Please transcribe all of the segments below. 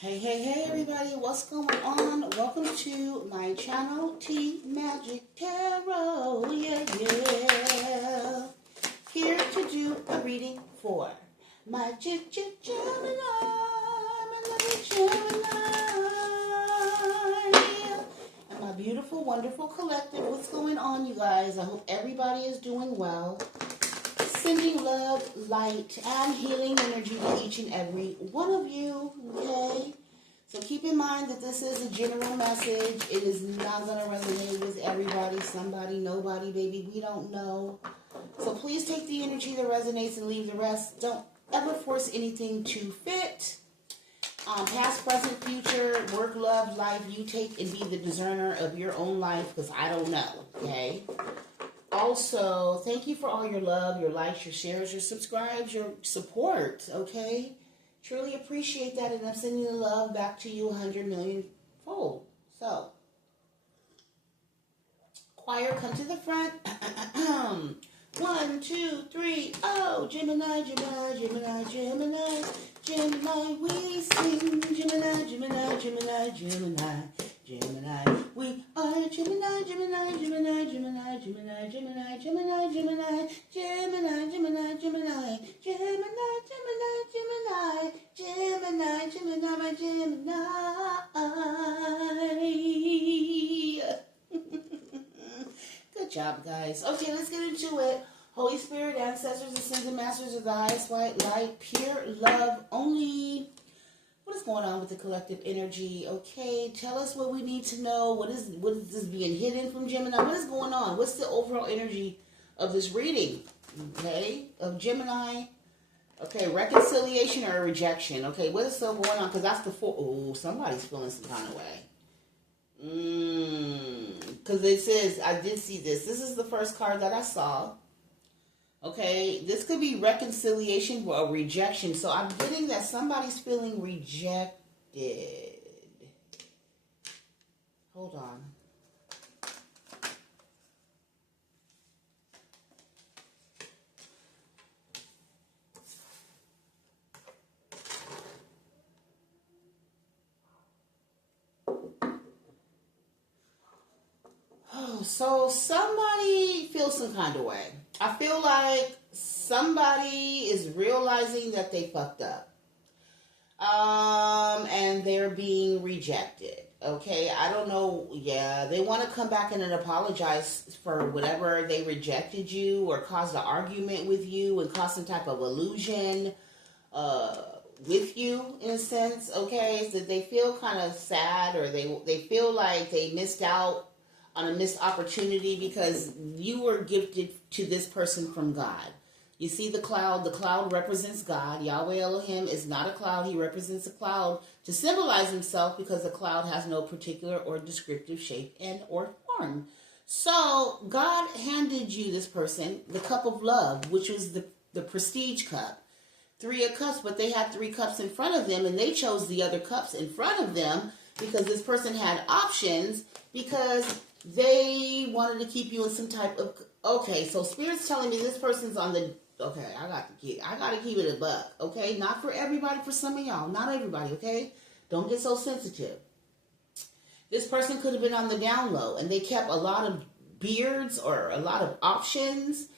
Hey everybody, what's going on? Welcome to my channel, T Magic Tarot. Yeah. Here to do a reading for my Gemini, my little Gemini. And my beautiful, wonderful collective. What's going on, you guys? I hope everybody is doing well. Sending love, light, and healing energy to each and every one of you, okay? So keep in mind that this is a general message. It is not going to resonate with everybody, somebody, nobody, baby. We don't know. So please take the energy that resonates and leave the rest. Don't ever force anything to fit. Past, present, future, work, love, life, you take and be the discerner of your own life because I don't know, okay? Also, thank you for all your love, your likes, your shares, your subscribes, your support, okay? Truly appreciate that, and I'm sending the love back to you 100 million fold. So, choir, come to the front. 1, 2, 3, oh, Gemini, Gemini, Gemini, Gemini, Gemini, we sing, Gemini, Gemini, Gemini, Gemini. Gemini, we are Gemini, Gemini, Gemini, Gemini, Gemini, Gemini, Gemini, Gemini, Gemini, Gemini, Gemini, Gemini, Gemini, Gemini, Gemini, my Gemini. Good job, guys. Okay, let's get into it. Holy Spirit, ancestors, ascended and masters of the highest white light, pure love only. What is going on with the collective energy? Okay, tell us what we need to know. What is this being hidden from Gemini? What is going on? What's the overall energy of this reading? Okay, of Gemini. Okay, reconciliation or rejection. Okay, what is still going on? Because that's the four. Oh, somebody's feeling some kind of way. Because it says, I did see this. This is the first card that I saw. Okay, this could be reconciliation or rejection. So I'm getting that somebody's feeling rejected. Hold on. Oh, so somebody feels some kind of way. I feel like somebody is realizing that they fucked up. And they're being rejected. Okay, I don't know. Yeah, they want to come back and apologize for whatever they rejected you or caused an argument with you and caused some type of illusion with you in a sense. Okay, so they feel kind of sad or they feel like they missed out on a missed opportunity because you were gifted to this person from God. You see the cloud represents God. Yahweh Elohim is not a cloud. He represents a cloud to symbolize himself because a cloud has no particular or descriptive shape and or form. So God handed you this person the cup of love, which was the prestige cup. 3 of cups, but they had 3 cups in front of them and they chose the other cups in front of them because this person had options because they wanted to keep you in some type of... Okay, so Spirit's telling me this person's on the... Okay, I got to keep it a buck, okay? Not for everybody, for some of y'all. Not everybody, okay? Don't get so sensitive. This person could have been on the down low, and they kept a lot of beards or a lot of options,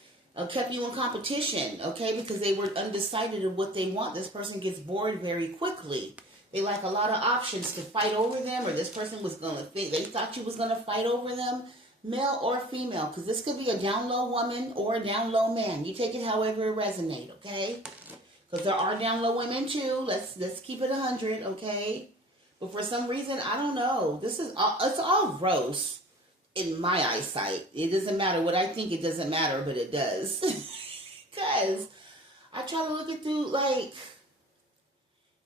kept you in competition, okay? Because they were undecided of what they want. This person gets bored very quickly. They like a lot of options to fight over them, or this person was going to think, they thought you was going to fight over them, male or female, because this could be a down low woman or a down low man. You take it however it resonates, okay? Because there are down low women too. Let's keep it 100, okay? But for some reason, I don't know. It's all gross in my eyesight. It doesn't matter what I think. It doesn't matter, but it does. Because I try to look it through like...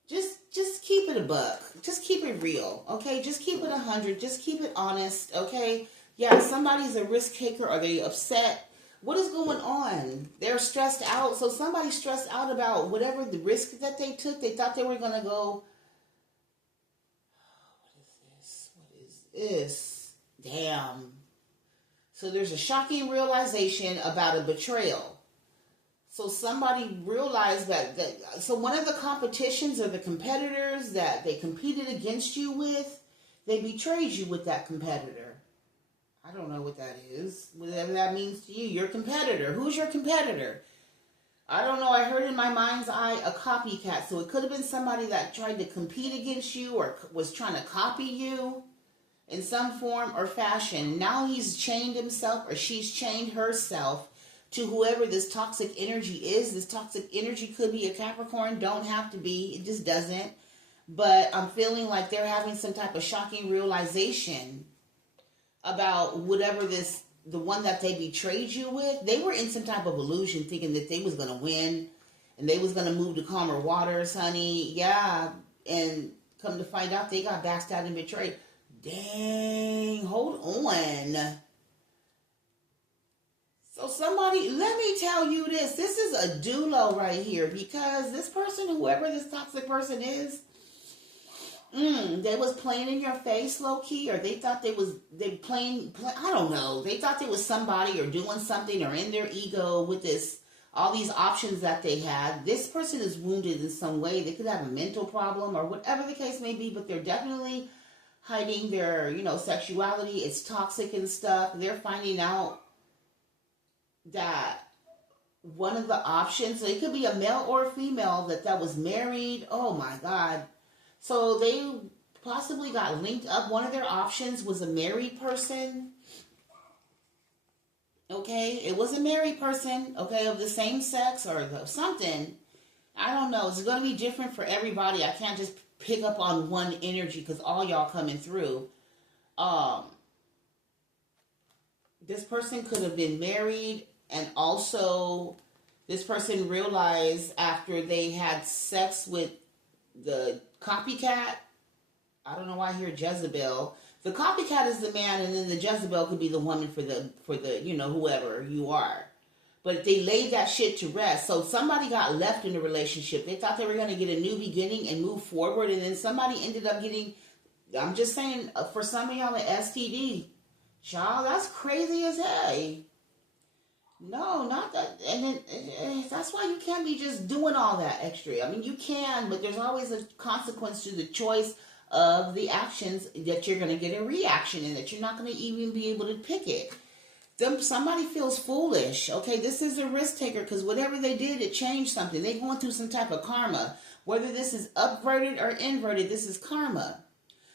Just keep it a buck. Just keep it real, okay? Just keep it 100. Just keep it honest, okay? Yeah, somebody's a risk taker. Are they upset? What is going on? They're stressed out. So somebody's stressed out about whatever the risk that they took. They thought they were going to go... What is this? Damn. So there's a shocking realization about a betrayal. So somebody realized so one of the competitions or the competitors that they competed against you with, they betrayed you with that competitor. I don't know what that is. Whatever that means to you, your competitor. Who's your competitor? I don't know. I heard in my mind's eye a copycat. So it could have been somebody that tried to compete against you or was trying to copy you in some form or fashion. Now he's chained himself or she's chained herself to whoever this toxic energy is. This toxic energy could be a Capricorn. Don't have to be. It just doesn't. But I'm feeling like they're having some type of shocking realization about whatever the one that they betrayed you with. They were in some type of illusion thinking that they was going to win and they was going to move to calmer waters, honey. Yeah. And come to find out they got backstabbed and betrayed. Dang, hold on. So somebody, let me tell you this. This is a duo right here because this person, whoever this toxic person is, they was playing in your face low key, or they thought they playing, I don't know. They thought they was somebody or doing something or in their ego with all these options that they had. This person is wounded in some way. They could have a mental problem or whatever the case may be, but they're definitely hiding their, sexuality. It's toxic and stuff. They're finding out that one of the options, so it could be a male or a female that was married. Oh my God. So they possibly got linked up. One of their options was a married person. Okay. It was a married person. Okay. Of the same sex or something. I don't know. It's going to be different for everybody. I can't just pick up on one energy because all y'all coming through. This person could have been married, and also this person realized after they had sex with the copycat. I don't know why I hear Jezebel. The copycat is the man, and then the Jezebel could be the woman for the whoever you are. But they laid that shit to rest. So somebody got left in the relationship. They thought they were going to get a new beginning and move forward, and then somebody ended up getting, I'm just saying, for some of y'all, an STD. Y'all, that's crazy as hell. No, not that. And then that's why you can't be just doing all that extra. I mean, you can, but there's always a consequence to the choice of the actions that you're going to get a reaction and that you're not going to even be able to pick it. Somebody feels foolish. Okay, this is a risk taker because whatever they did, it changed something. They're going through some type of karma. Whether this is upgraded or inverted, this is karma.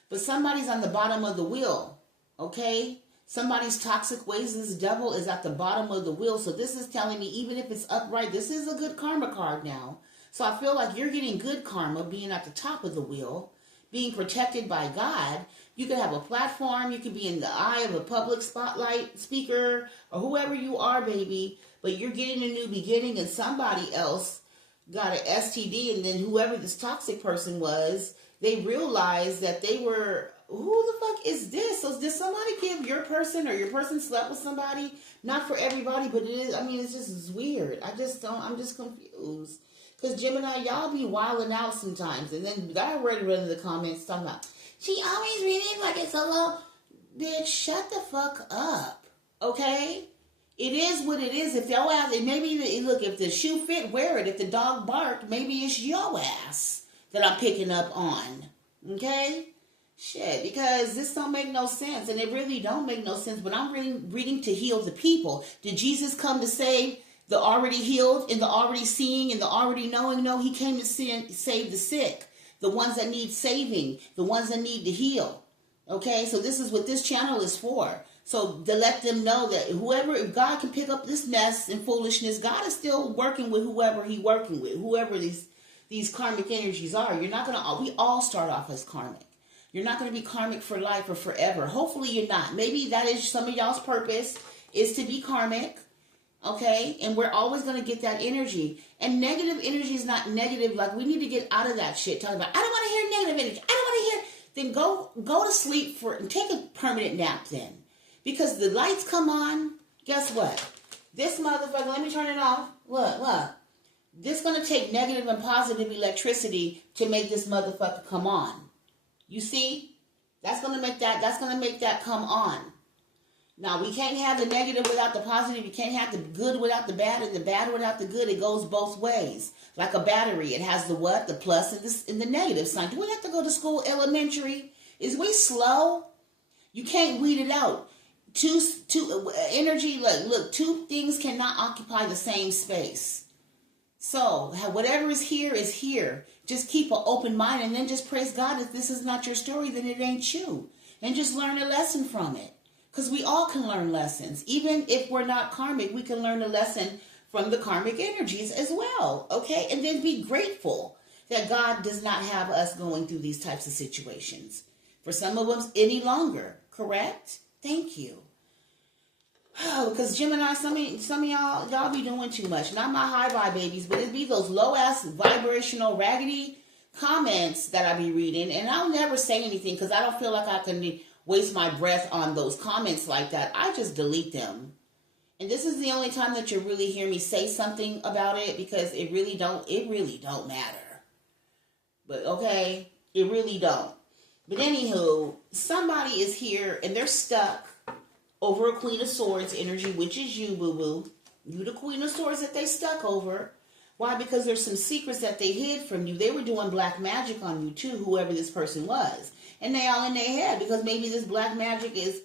But somebody's on the bottom of the wheel. Okay? Somebody's toxic ways, this devil is at the bottom of the wheel. So this is telling me, even if it's upright, this is a good karma card now. So I feel like you're getting good karma being at the top of the wheel, being protected by God. You could have a platform. You could be in the eye of a public spotlight speaker or whoever you are, baby. But you're getting a new beginning, and somebody else got an STD, and then whoever this toxic person was, they realized that they were, who the fuck is this? So did somebody give your person, or your person slept with somebody? Not for everybody, but it is. I mean, it's just weird. I'm just confused. Because Gemini, y'all be wilding out sometimes. And then I read in the comments talking about, she always reading like it's a low. Bitch, shut the fuck up. Okay? It is what it is. If your ass, maybe, look, if the shoe fit, wear it. If the dog barked, maybe it's your ass that I'm picking up on. Okay? Shit, because this don't make no sense. And it really don't make no sense. But I'm reading to heal the people. Did Jesus come to save the already healed and the already seeing and the already knowing? No, he came to save the sick. The ones that need saving. The ones that need to heal. Okay, so this is what this channel is for. So to let them know that if God can pick up this mess and foolishness, God is still working with whoever he working with. Whoever these karmic energies are. You're not going to, we all start off as karmic. You're not going to be karmic for life or forever. Hopefully you're not. Maybe that is some of y'all's purpose, is to be karmic. Okay? And we're always going to get that energy. And negative energy is not negative. Like, we need to get out of that shit. Talking about, I don't want to hear negative energy. I don't want to hear. Then go to sleep and take a permanent nap then. Because the lights come on. Guess what? This motherfucker, let me turn it off. Look. This is going to take negative and positive electricity to make this motherfucker come on. You see? That's going to make that come on. Now, we can't have the negative without the positive. You can't have the good without the bad and the bad without the good. It goes both ways. Like a battery. It has the what? The plus and the negative sign. Do we have to go to school elementary? Is we slow? You can't weed it out. Two energy, look, two things cannot occupy the same space. So, whatever is here is here. Just keep an open mind and then just praise God. If this is not your story, then it ain't you. And just learn a lesson from it. Because we all can learn lessons. Even if we're not karmic, we can learn a lesson from the karmic energies as well. Okay? And then be grateful that God does not have us going through these types of situations. For some of us, any longer. Correct? Thank you. Oh, because Gemini, some of y'all be doing too much. Not my high vibe babies, but it be those low-ass, vibrational, raggedy comments that I be reading. And I'll never say anything because I don't feel like I can waste my breath on those comments like that. I just delete them. And this is the only time that you really hear me say something about it because it really don't matter. But okay, it really don't. But anywho, somebody is here and they're stuck over a Queen of Swords energy, which is you, boo-boo. You the Queen of Swords that they stuck over. Why? Because there's some secrets that they hid from you. They were doing black magic on you too, whoever this person was. And they all in their head because maybe this black magic is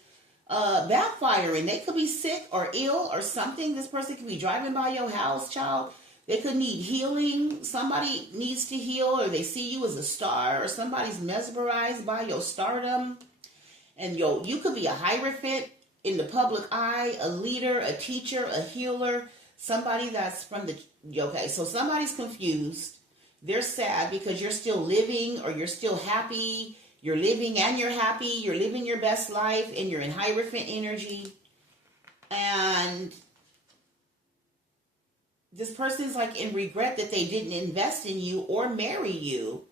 backfiring. They could be sick or ill or something. This person could be driving by your house, child. They could need healing. Somebody needs to heal, or they see you as a star, or somebody's mesmerized by your stardom. And you could be a hierophant in the public eye, a leader, a teacher, a healer, somebody that's from the... Okay, so somebody's confused. They're sad because you're still living or you're still happy. You're living and you're happy. You're living your best life and you're in hierophant energy. And this person's like in regret that they didn't invest in you or marry you.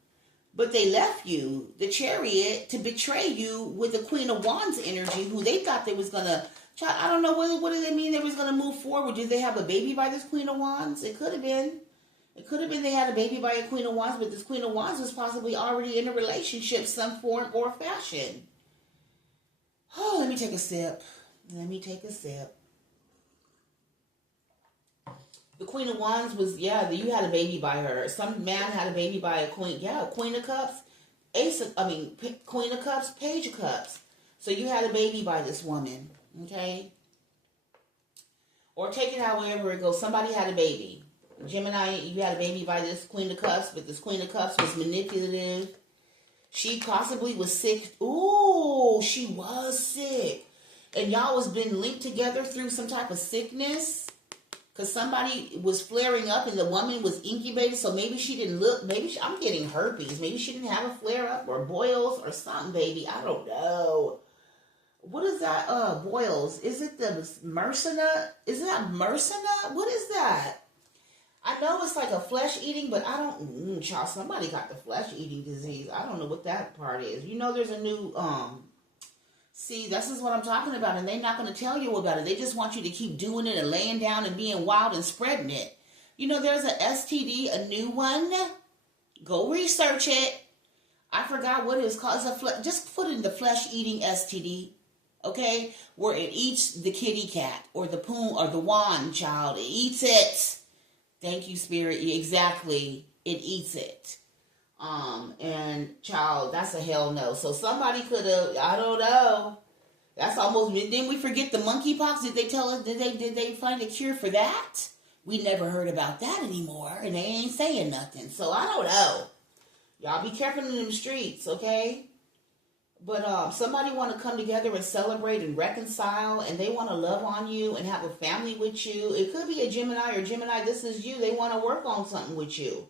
But they left you, the Chariot, to betray you with the Queen of Wands energy, who they thought they was going to... I don't know, what do they mean they was going to move forward? Did they have a baby by this Queen of Wands? It could have been. It could have been they had a baby by a Queen of Wands, but this Queen of Wands was possibly already in a relationship, some form or fashion. Oh, let me take a sip. The Queen of Wands was, you had a baby by her. Some man had a baby by a queen. Yeah, Queen of Cups. Queen of Cups, Page of Cups. So you had a baby by this woman, okay? Or take it however it goes. Somebody had a baby. Gemini, you had a baby by this Queen of Cups, but this Queen of Cups was manipulative. She possibly was sick. Ooh, she was sick. And y'all was been linked together through some type of sickness. Because somebody was flaring up and the woman was incubated, so maybe she didn't look, I'm getting herpes. Maybe she didn't have a flare up or boils or something, baby. I don't know. What is that? Boils. Is it the Mersana? Isn't that Mersana? What is that? I know it's like a flesh eating, but I don't, child, somebody got the flesh eating disease. I don't know what that part is. You know, there's a new, see, this is what I'm talking about, and they're not going to tell you about it. They just want you to keep doing it and laying down and being wild and spreading it. You know, there's an STD, a new one. Go research it. I forgot what it was called. It's just put in the flesh-eating STD, okay? Where it eats the kitty cat or the poon or the wand, child. It eats it. Thank you, Spirit. Exactly. It eats it. And child, that's a hell no. So somebody could have, I don't know. That's almost, didn't we forget the monkeypox? Did they tell us, did they find a cure for that? We never heard about that anymore, and they ain't saying nothing. So I don't know. Y'all be careful in them streets, okay? But somebody want to come together and celebrate and reconcile, and they want to love on you and have a family with you. It could be a Gemini or Gemini, this is you. They want to work on something with you.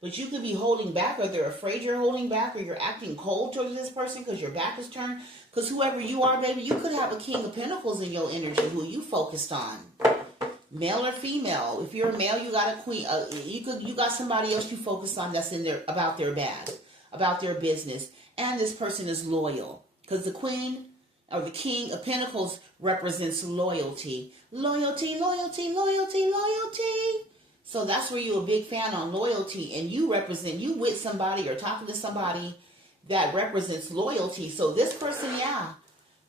But you could be holding back, or they're afraid you're holding back, or you're acting cold towards this person because your back is turned. Because whoever you are, baby, you could have a King of Pentacles in your energy who you focused on. Male or female. If you're a male, you got a queen. You got somebody else you focus on that's in there about their bad, about their business. And this person is loyal. Because the Queen or the King of Pentacles represents loyalty. Loyalty, loyalty, loyalty, loyalty. So that's where you're a big fan on loyalty, and you with somebody or talking to somebody that represents loyalty. So this person,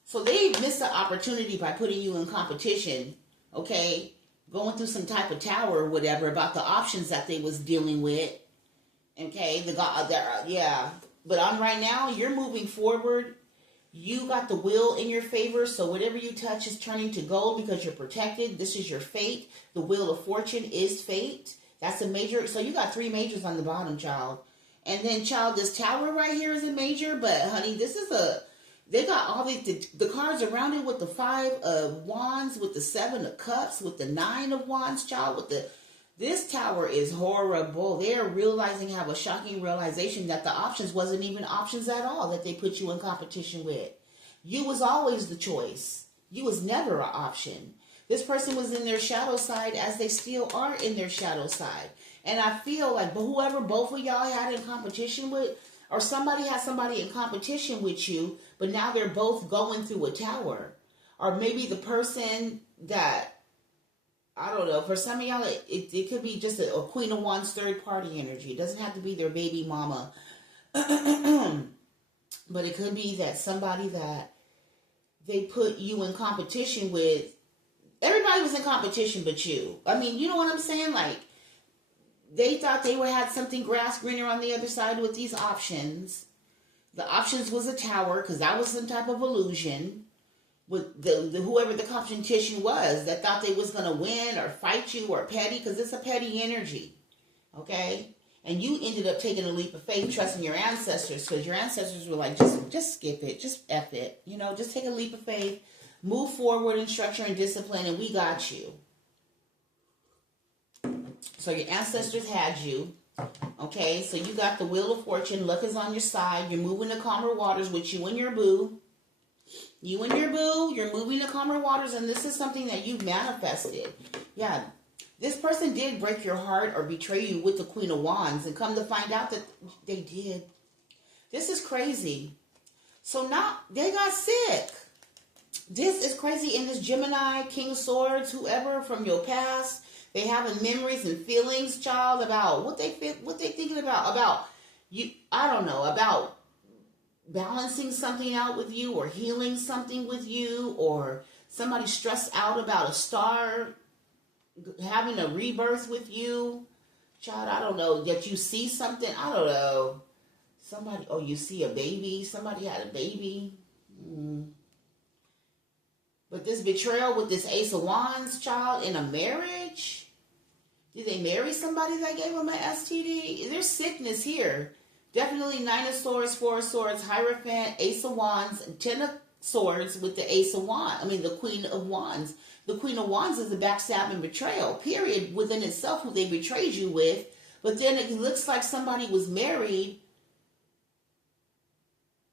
So they missed the opportunity by putting you in competition, okay? Going through some type of tower or whatever about the options that they was dealing with, okay? Yeah. But on right now, you're moving forward. You got the will in your favor, so whatever you touch is turning to gold because you're protected. This is your fate. The wheel of fortune is fate. That's a major. So you got 3 majors on the bottom, child. And then, child, this tower right here is a major, but honey, this is they got all the cards around it with the 5 of wands, with the 7 of cups, with the 9 of wands, child, this tower is horrible. They are realizing, have a shocking realization that the options wasn't even options at all that they put you in competition with. You was always the choice. You was never an option. This person was in their shadow side as they still are in their shadow side. And I feel like whoever both of y'all had in competition with, or somebody had somebody in competition with you, but now they're both going through a tower. Or maybe the person that, I don't know, for some of y'all, it could be just a Queen of Wands third party energy. It doesn't have to be their baby mama. But it could be that somebody that they put you in competition with, everybody was in competition but you. I mean, you know what I'm saying? Like, they thought they had something grass greener on the other side with these options. The options was a tower because that was some type of illusion. With the whoever the competition was that thought they was going to win or fight you or petty, because it's a petty energy, okay? And you ended up taking a leap of faith, trusting your ancestors, because your ancestors were like, just skip it, just F it, just take a leap of faith, move forward in structure and discipline, and we got you. So your ancestors had you, okay? So you got the wheel of fortune, luck is on your side, you're moving to calmer waters with you and your boo. You and your boo, you're moving to calmer waters, and this is something that you've manifested. Yeah, this person did break your heart or betray you with the Queen of Wands, and come to find out that they did. This is crazy. So now they got sick. This is crazy. And this Gemini, King of Swords, whoever from your past, they having memories and feelings, child, about what they thinking about you. I don't know, about balancing something out with you, or healing something with you, or somebody stressed out about a star having a rebirth with you. Child, I don't know, that you see something, I don't know. Somebody, you see a baby, somebody had a baby. But this betrayal with this Ace of Wands, child, in a marriage, did they marry somebody that gave them an STD? There's sickness here. Definitely 9 of Swords, 4 of Swords, Hierophant, Ace of Wands, 10 of Swords with the Ace of Wands. I mean, the Queen of Wands. The Queen of Wands is a backstab and betrayal, period, within itself, who they betrayed you with. But then it looks like somebody was married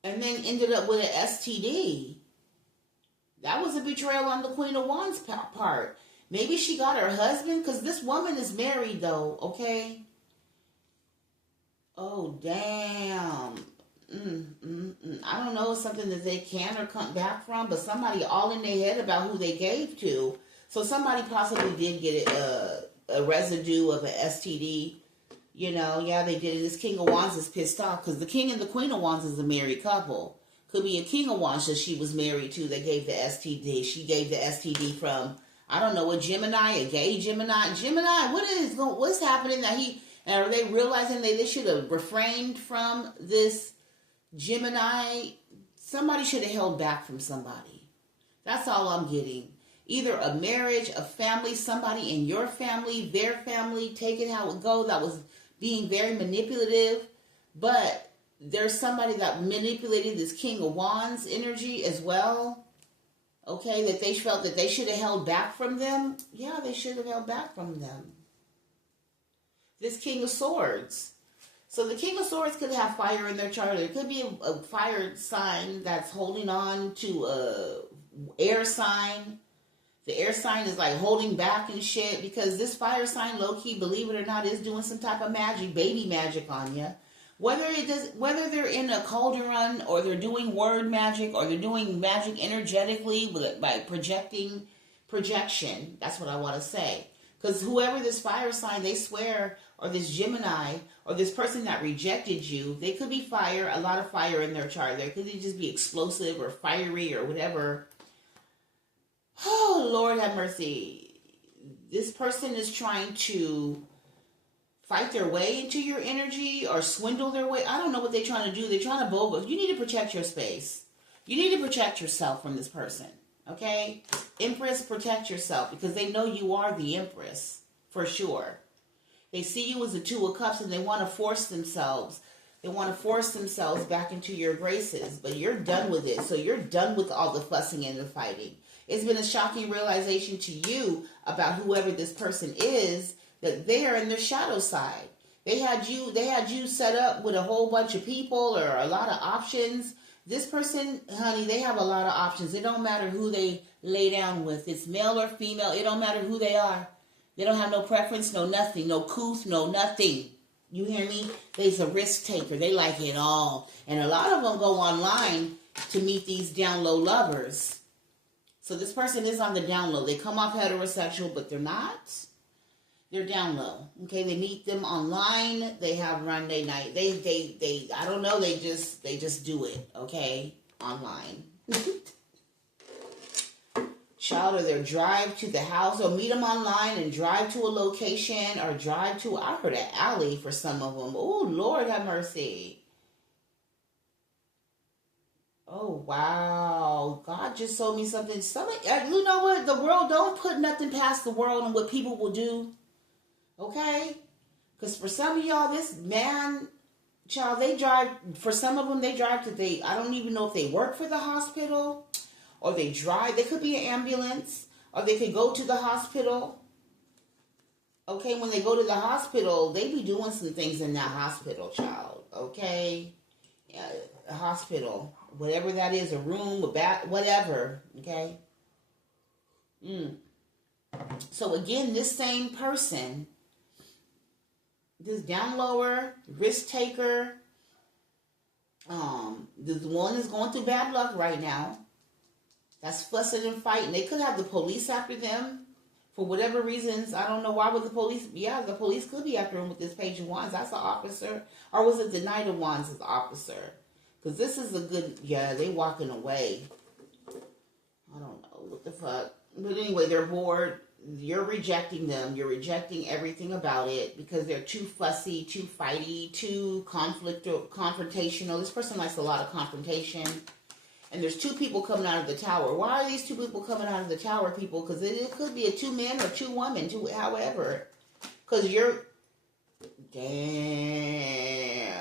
and then ended up with an STD. That was a betrayal on the Queen of Wands part. Maybe she got her husband, because this woman is married, though, okay? Oh, damn. I don't know, it's something that they can or come back from, but somebody all in their head about who they gave to. So somebody possibly did get a residue of an STD. Yeah, they did it. This King of Wands is pissed off because the King and the Queen of Wands is a married couple. Could be a King of Wands that she was married to that gave the STD. She gave the STD from, I don't know, a Gemini, a gay Gemini. Gemini, what's happening that are they realizing they should have refrained from this Gemini? Somebody should have held back from somebody. That's all I'm getting. Either a marriage, a family, somebody in your family, their family, take it how it goes, that was being very manipulative. But there's somebody that manipulated this King of Wands energy as well. Okay, that they felt that they should have held back from them. Yeah, they should have held back from them. This King of Swords. So the King of Swords could have fire in their chart. It could be a fire sign that's holding on to a air sign. The air sign is like holding back and shit, because this fire sign, low-key, believe it or not, is doing some type of magic, baby magic on you. Whether they're in a cauldron, or they're doing word magic, or they're doing magic energetically by projection. That's what I want to say. Because whoever this fire sign, they swear or this Gemini, or this person that rejected you, they could be fire, a lot of fire in their chart. They could just be explosive or fiery or whatever. Oh, Lord have mercy. This person is trying to fight their way into your energy or swindle their way. I don't know what they're trying to do. They're trying to bogus. You need to protect your space. You need to protect yourself from this person. Okay? Empress, protect yourself because they know you are the Empress for sure. They see you as the Two of Cups and they want to force themselves. They want to force themselves back into your graces, but you're done with it. So you're done with all the fussing and the fighting. It's been a shocking realization to you about whoever this person is, that they are in their shadow side. They had you set up with a whole bunch of people or a lot of options. This person, honey, they have a lot of options. It don't matter who they lay down with. It's male or female. It don't matter who they are. They don't have no preference, no nothing, no couth, no nothing. You hear me? They's a risk taker. They like it all. And a lot of them go online to meet these down low lovers. So this person is on the down low. They come off heterosexual, but they're not. They're down low. Okay, they meet them online. They have Monday night. They I don't know, they just do it, okay? Online. Child, or their drive to the house, or meet them online and drive to a location, or drive to, I heard an alley for some of them. Oh, Lord have mercy. Oh, wow. God just showed me something. You know what? The world, don't put nothing past the world and what people will do. Okay? Because for some of y'all, this man, child, they drive, for some of them, they drive to, I don't even know if they work for the hospital, or they drive, they could be an ambulance, or they could go to the hospital. Okay, when they go to the hospital, they be doing some things in that hospital, child. Okay? Yeah, a hospital, whatever that is, a room, a bath, whatever. Okay? So again, this same person, this down lower, risk taker, the one is going through bad luck right now. That's fussing and fighting. They could have the police after them for whatever reasons. I don't know why would the police. Yeah, the police could be after him with this Page of Wands. That's the officer. Or was it the Knight of Wands as the officer? Because this is a good. Yeah, they walking away. I don't know what the fuck. But anyway, they're bored. You're rejecting them. You're rejecting everything about it because they're too fussy, too fighty, too confrontational. This person likes a lot of confrontation. And there's two people coming out of the tower. Why are these two people coming out of the tower, people? Because it could be a two men or two women, however. Because you're... Damn.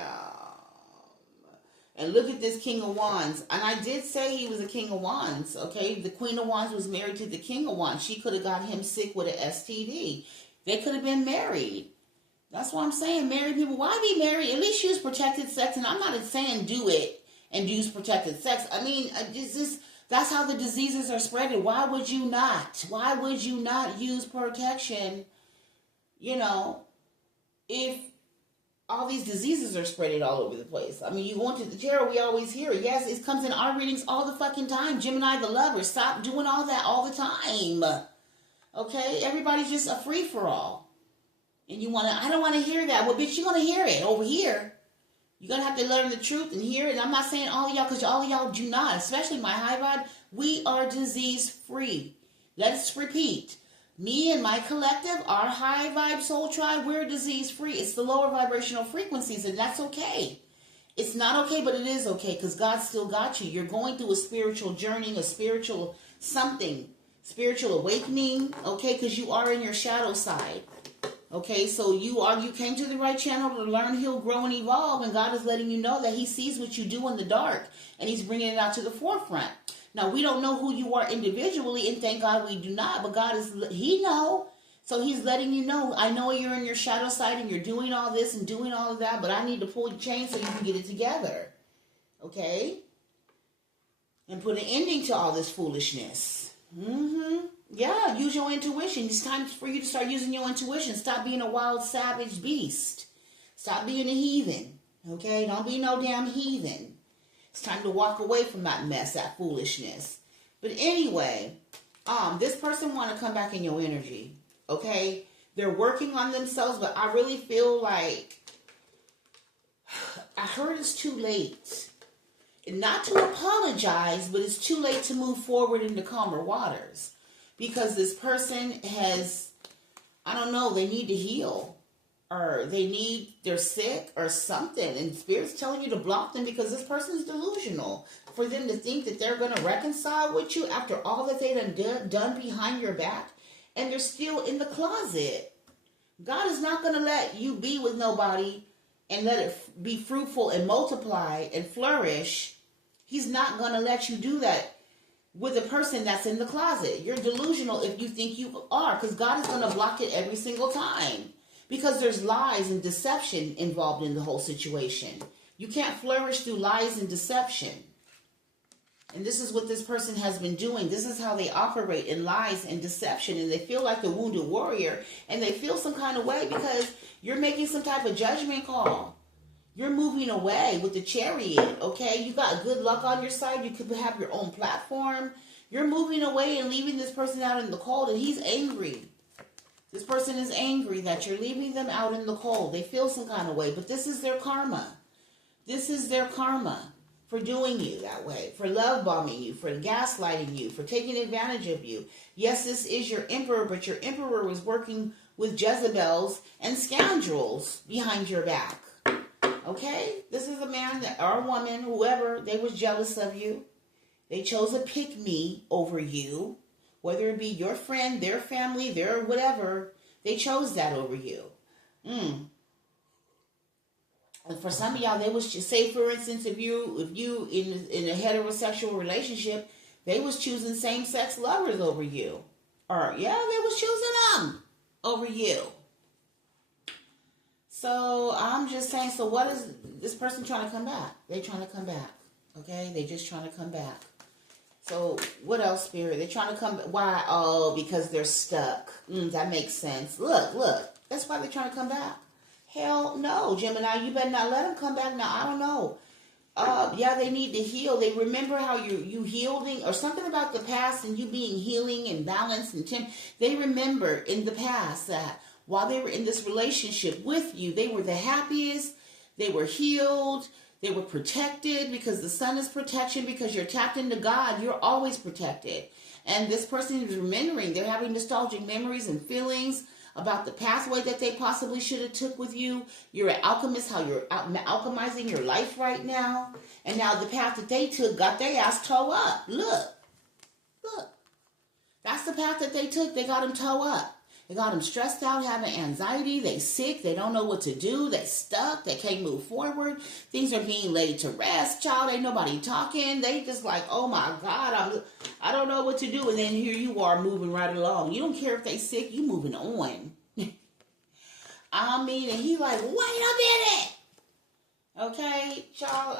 And look at this King of Wands. And I did say he was a King of Wands, okay? The Queen of Wands was married to the King of Wands. She could have got him sick with an STD. They could have been married. That's what I'm saying. Married people, why be married? At least use protected sex. And I'm not saying do it and use protected sex. I mean, that's how the diseases are spreading. Why would you not? Why would you not use protection, you know, if all these diseases are spreading all over the place? I mean, you go into the tarot, we always hear it. Yes, it comes in our readings all the fucking time. Gemini the lover, stop doing all that all the time. Okay? Everybody's just a free-for-all. And you want to, I don't want to hear that. Well, bitch, you're going to hear it over here. You're going to have to learn the truth and hear it. And I'm not saying all of y'all, because all of y'all do not, especially my high vibe. We are disease-free. Let's repeat. Me and my collective, our high vibe soul tribe, we're disease-free. It's the lower vibrational frequencies, and that's okay. It's not okay, but it is okay, because God still got you. You're going through a spiritual journey, a spiritual something, spiritual awakening, okay, because you are in your shadow side. Okay, so you came to the right channel to learn, heal, grow, and evolve, and God is letting you know that he sees what you do in the dark, and he's bringing it out to the forefront. Now, we don't know who you are individually, and thank God we do not, but God he know, so he's letting you know, I know you're in your shadow side, and you're doing all this and doing all of that, but I need to pull your chain so you can get it together, okay? And put an ending to all this foolishness. Yeah, use your intuition. It's time for you to start using your intuition. Stop being a wild, savage beast. Stop being a heathen. Okay? Don't be no damn heathen. It's time to walk away from that mess, that foolishness. But anyway, this person want to come back in your energy. Okay? They're working on themselves, but I really feel like I heard it's too late. Not to apologize, but it's too late to move forward into calmer waters. Because this person has, I don't know, they need to heal. Or they're sick or something. And Spirit's telling you to block them because this person is delusional. For them to think that they're going to reconcile with you after all that they done behind your back. And they're still in the closet. God is not going to let you be with nobody and let it be fruitful and multiply and flourish. He's not going to let you do that with a person that's in the closet. You're delusional if you think you are, because God is going to block it every single time. Because there's lies and deception involved in the whole situation. You can't flourish through lies and deception. And this is what this person has been doing. This is how they operate, in lies and deception. And they feel like the wounded warrior. And they feel some kind of way because you're making some type of judgment call. You're moving away with the Chariot, okay? You got good luck on your side. You could have your own platform. You're moving away and leaving this person out in the cold, and he's angry. This person is angry that you're leaving them out in the cold. They feel some kind of way, but this is their karma. This is their karma for doing you that way, for love bombing you, for gaslighting you, for taking advantage of you. Yes, this is your emperor, but your emperor was working with Jezebels and scoundrels behind your back. Okay? This is a man or a woman, whoever, they was jealous of you. They chose a pick-me over you. Whether it be your friend, their family, their whatever, they chose that over you. And for some of y'all, they was just, say for instance, if you in a heterosexual relationship, they was choosing same-sex lovers over you. Or yeah, they was choosing them over you. So I'm just saying, so what is this person trying to come back? They trying to come back. Okay? They just trying to come back. So what else, Spirit? They're trying to come back. Why? Oh, because they're stuck. That makes sense. Look. That's why they're trying to come back. Hell no, Gemini. You better not let them come back. Now, I don't know. Yeah, they need to heal. They remember how you healing or something about the past and you being healing and balanced and they remember in the past that while they were in this relationship with you, they were the happiest. They were healed. They were protected because the sun is protection. Because you're tapped into God, you're always protected. And this person is remembering. They're having nostalgic memories and feelings about the pathway that they possibly should have took with you. You're an alchemist, how you're alchemizing your life right now. And now the path that they took got their ass toe up. Look. That's the path that they took. They got them toe up. They got them stressed out, having anxiety. They sick. They don't know what to do. They stuck. They can't move forward. Things are being laid to rest. Child, ain't nobody talking. They just like, oh my God, I don't know what to do. And then here you are moving right along. You don't care if they sick. You moving on. I mean, and he like, wait a minute. Okay, child,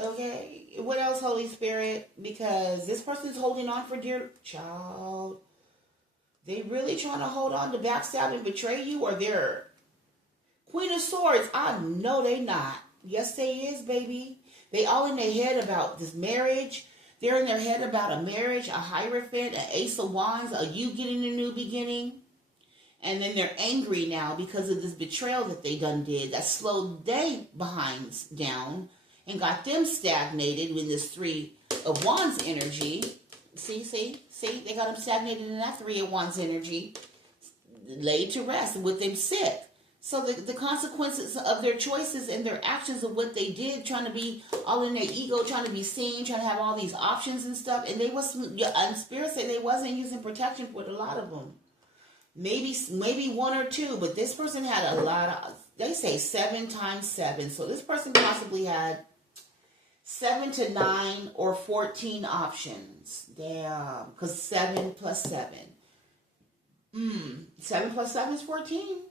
okay. What else, Holy Spirit? Because this person's holding on for dear child. They really trying to hold on to backstab and betray you, or they're Queen of Swords? I know they not. Yes, they is, baby. They all in their head about this marriage. They're in their head about a marriage, a Hierophant, an Ace of Wands, a you getting a new beginning. And then they're angry now because of this betrayal that they done did that slowed they behinds down and got them stagnated in this Three of Wands energy. See, they got them stagnated in that Three of Wands energy, laid to rest with them sick. So the consequences of their choices and their actions of what they did, trying to be all in their ego, trying to be seen, trying to have all these options and stuff, and they wasn't, and Spirit say they wasn't using protection with a lot of them. Maybe one or two, but this person had a lot of, they say 7 times 7. So this person possibly had 7 to 9 or 14 options. Damn. Because 7 plus 7. 7 plus 7 is 14.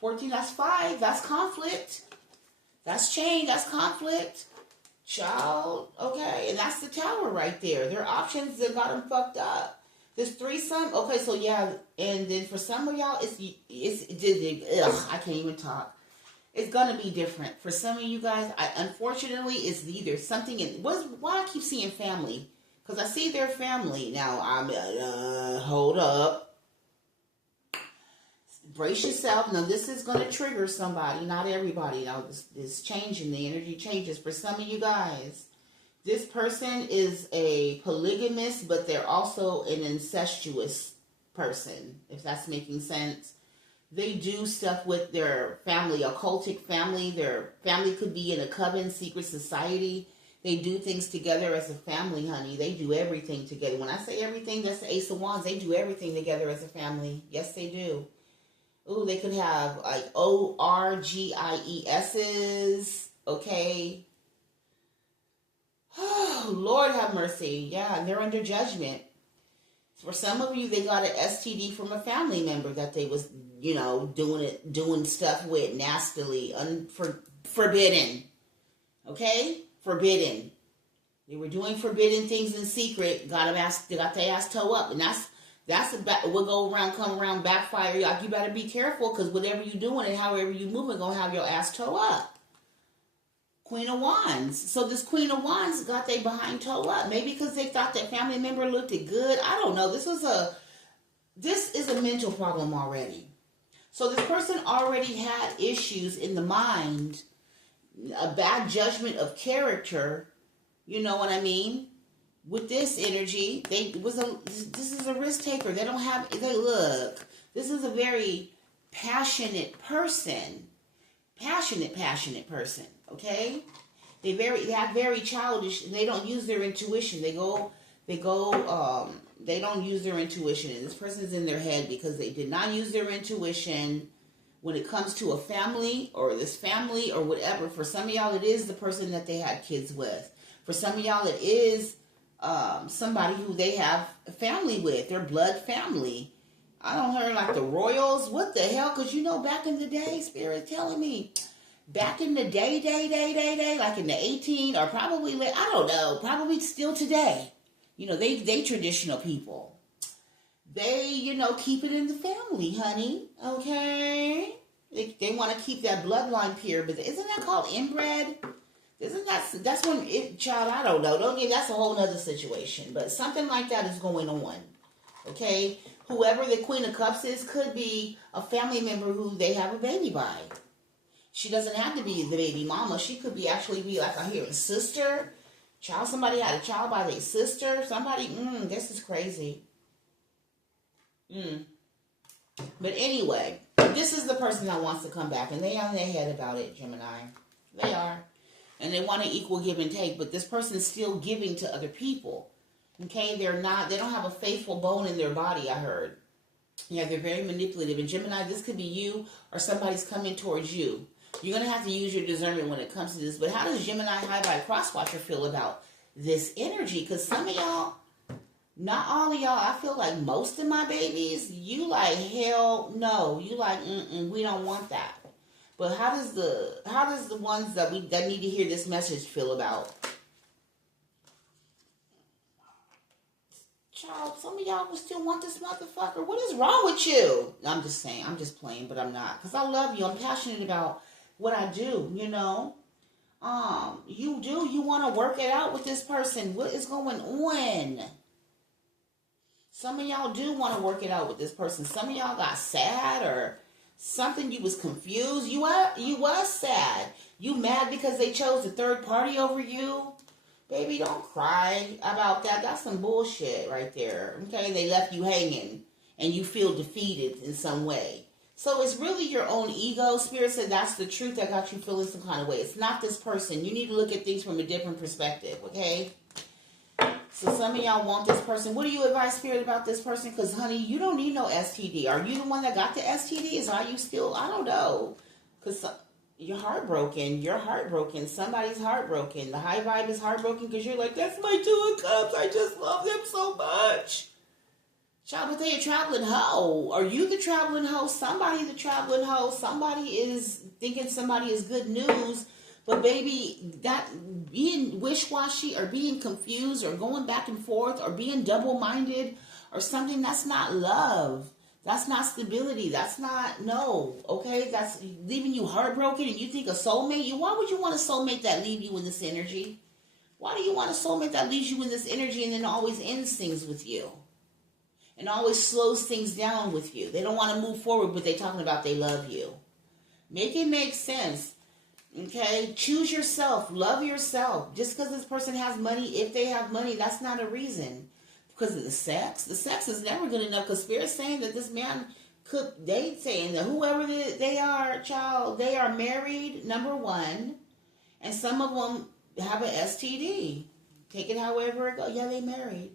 14, that's 5. That's conflict. That's change. That's conflict. Child. Okay. And that's the Tower right there. Their options that got them fucked up. This threesome. Okay, so yeah. And then for some of y'all, I can't even talk. It's going to be different. For some of you guys, unfortunately, it's either something why I keep seeing family? Because I see their family. Now, hold up. brace yourself. Now, this is going to trigger somebody, not everybody. Now, this changing, the energy changes. For some of you guys, this person is a polygamist, but they're also an incestuous person, if that's making sense. They do stuff with their family, occultic family. Their family could be in a coven, secret society. They do things together as a family, honey. They do everything together. When I say everything, that's the Ace of Wands. They do everything together as a family. Yes, they do. Ooh, they could have like ORGIESs. Okay. Oh, Lord have mercy. Yeah, and they're under judgment. For some of you, they got an STD from a family member that they was, doing stuff with nastily, forbidden. Okay? Forbidden. They were doing forbidden things in secret. Got their ass toe up, and that's what go around, come around, backfire. Y'all, you better be careful, because whatever you doing and however you moving, gonna have your ass toe up. Queen of Wands. So this Queen of Wands got they behind toe up. Maybe because they thought that family member looked good. I don't know. This is a mental problem already. So this person already had issues in the mind, a bad judgment of character. You know what I mean? With this energy, this is a risk taker. They look. This is a very passionate person. Passionate person. Okay? They have very childish, and they don't use their intuition. They don't use their intuition. And this person's in their head because they did not use their intuition when it comes to a family or this family or whatever. For some of y'all, it is the person that they had kids with. For some of y'all, it is somebody who they have a family with, their blood family. I don't hear like the royals. What the hell? Because back in the day, Spirit telling me, back in the day, like in the 18 or probably, I don't know, probably still today. They traditional people. They, keep it in the family, honey. Okay? They want to keep that bloodline pure, but isn't that called inbred? That's when child, I don't know. That's a whole nother situation. But something like that is going on. Okay? Whoever the Queen of Cups is could be a family member who they have a baby by. She doesn't have to be the baby mama. She could actually be like a sister. Child, somebody had a child by their sister. Somebody, this is crazy. But anyway, this is the person that wants to come back. And they are in their head about it, Gemini. They are. And they want an equal give and take. But this person's still giving to other people. Okay? They don't have a faithful bone in their body, I heard. Yeah, they're very manipulative. And Gemini, this could be you or somebody's coming towards you. You're going to have to use your discernment when it comes to this. But how does Gemini High by Crosswatcher feel about this energy? Because some of y'all, not all of y'all, I feel like most of my babies, you like, hell no. You like, we don't want that. But how does the ones that need to hear this message feel about? Child, some of y'all will still want this motherfucker. What is wrong with you? I'm just saying. I'm just playing, but I'm not. Because I love you. I'm passionate about what I do, you want to work it out with this person. What is going on? Some of y'all do want to work it out with this person. Some of y'all got sad or something. You was confused. You was sad. You mad because they chose the third party over you? Baby, don't cry about that. That's some bullshit right there. Okay, they left you hanging and you feel defeated in some way. So it's really your own ego. Spirit said that's the truth that got you feeling some kind of way. It's not this person. You need to look at things from a different perspective, okay? So some of y'all want this person. What do you advise, Spirit, about this person? Because, honey, you don't need no STD. Are you the one that got the STDs? Are you still? I don't know. Because you're heartbroken. You're heartbroken. Somebody's heartbroken. The high vibe is heartbroken because you're like, that's my Two of Cups. I just love them so much. Child, but they a traveling hoe. Are you the traveling hoe? Somebody the traveling hoe. Somebody is thinking somebody is good news. But baby, that being wish-washy or being confused or going back and forth or being double-minded or something, that's not love. That's not stability. That's not, no, okay? That's leaving you heartbroken and you think a soulmate. Why would you want a soulmate that leave you in this energy? Why do you want a soulmate that leaves you in this energy and then always ends things with you? and always slows things down with you. They don't want to move forward, but they're talking about they love you. Make it make sense. Okay? Choose yourself. Love yourself. Just because this person has money, if they have money, that's not a reason. Because of the sex. The sex is never good enough, because Spirit's saying that this man could, they saying that whoever they are, child, they are married, number one, and some of them have an STD. Take it however it goes. Yeah, they married.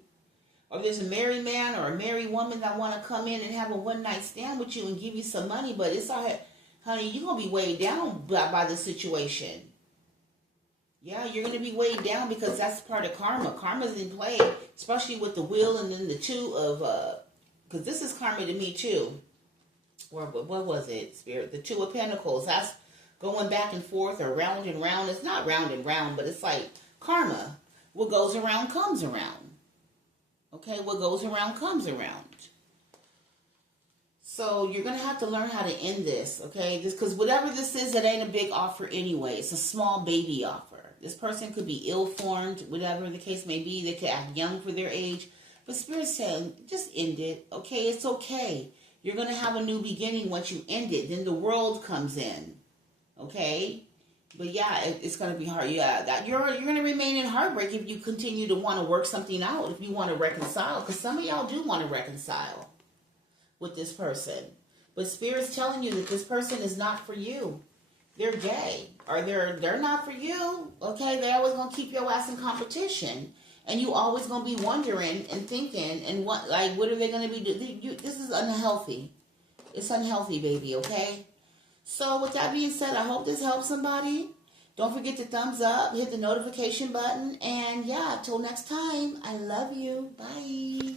Or there's a married man or a married woman that want to come in and have a one-night stand with you and give you some money, but it's all right, honey, you're going to be weighed down by the situation. Yeah, you're going to be weighed down, because that's part of karma. Karma's in play, especially with the wheel and then the two of, because this is karma to me too. Or what was it, Spirit? The Two of Pentacles. That's going back and forth or round and round. It's not round and round, but it's like karma. What goes around comes around. Okay, what goes around comes around. So you're going to have to learn how to end this, okay? Just because whatever this is, it ain't a big offer anyway. It's a small baby offer. This person could be ill-formed, whatever the case may be. They could act young for their age. But Spirit's saying, just end it, okay? It's okay. You're going to have a new beginning once you end it. Then the world comes in, okay? But yeah, it's going to be hard. Yeah, that you're going to remain in heartbreak if you continue to want to work something out, if you want to reconcile. Because some of y'all do want to reconcile with this person. But Spirit's telling you that this person is not for you. They're gay. Or they're not for you, okay? They're always going to keep your ass in competition. And you always going to be wondering and thinking, and what are they going to be doing? This is unhealthy. It's unhealthy, baby, okay? So with that being said, I hope this helps somebody. Don't forget to thumbs up, hit the notification button, and yeah, till next time, I love you. Bye.